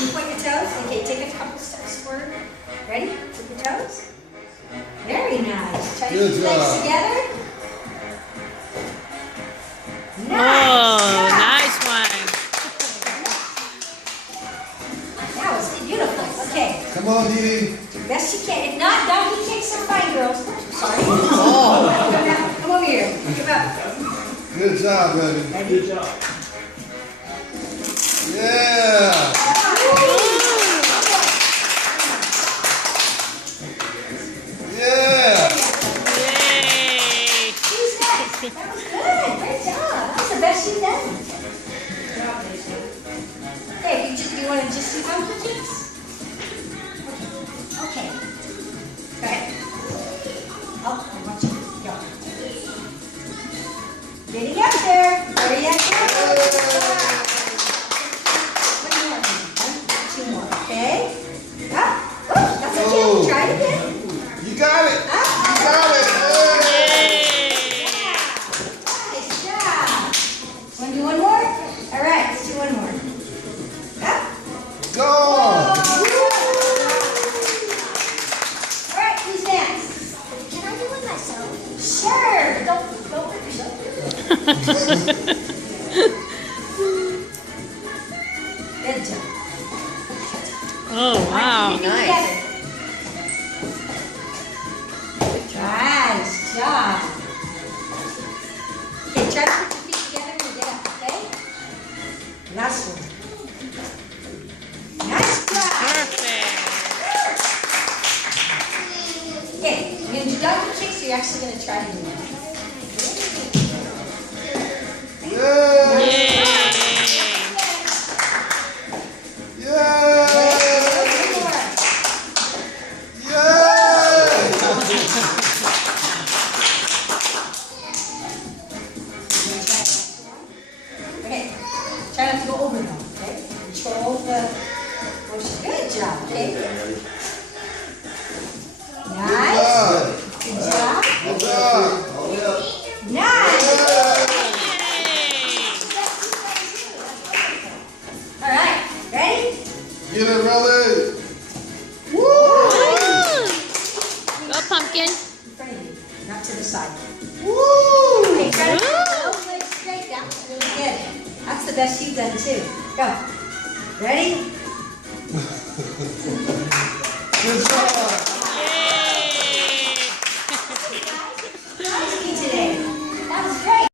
Can you point your toes? Okay, take a couple steps forward. Ready? Tip your toes. Very nice. Try to keep your legs together. Oh, nice one. That was beautiful. Okay. Come on, Dee. Best you can. If not, donkey kicks are fine, girls. Sorry. Come over here. Come up. Good job, baby. Ready? Good job. Yeah. Yeah. Yay. Who's next? That was good. Great job. That's the best you've done. Okay, do you want to just do donkey kicks? Okay. Go ahead. Oh, I want you to go. Getting up there. Very up there. One more. One, two more. Okay. Up. Oh, that's okay. Oh. Try it again. You got it. Up. You got it. Nice job. Want to do one more? All right, let's do one more. Up. Go. All right, who's next? Can I do it myself? Sure. Don't hurt yourself. Good job. Oh, wow. Nice. Nice job. Okay, try to put your feet together when you get up, okay? Last one. Nice job. Perfect. Okay, you're going to do donkey kicks, so you're actually going to try to do that. Yeah. Yay. Yeah. Okay, try not to go over them, okay? Control the motion. Good job, okay? Nice. Good job. Good job. Nice. Yay. All right, ready? Get it, brother. Woo. Go, pumpkin. In front of you, not to the side. Woo. Okay, try to keep those legs straight. That was really good. That's the best you've done too. Go. Ready? Good job.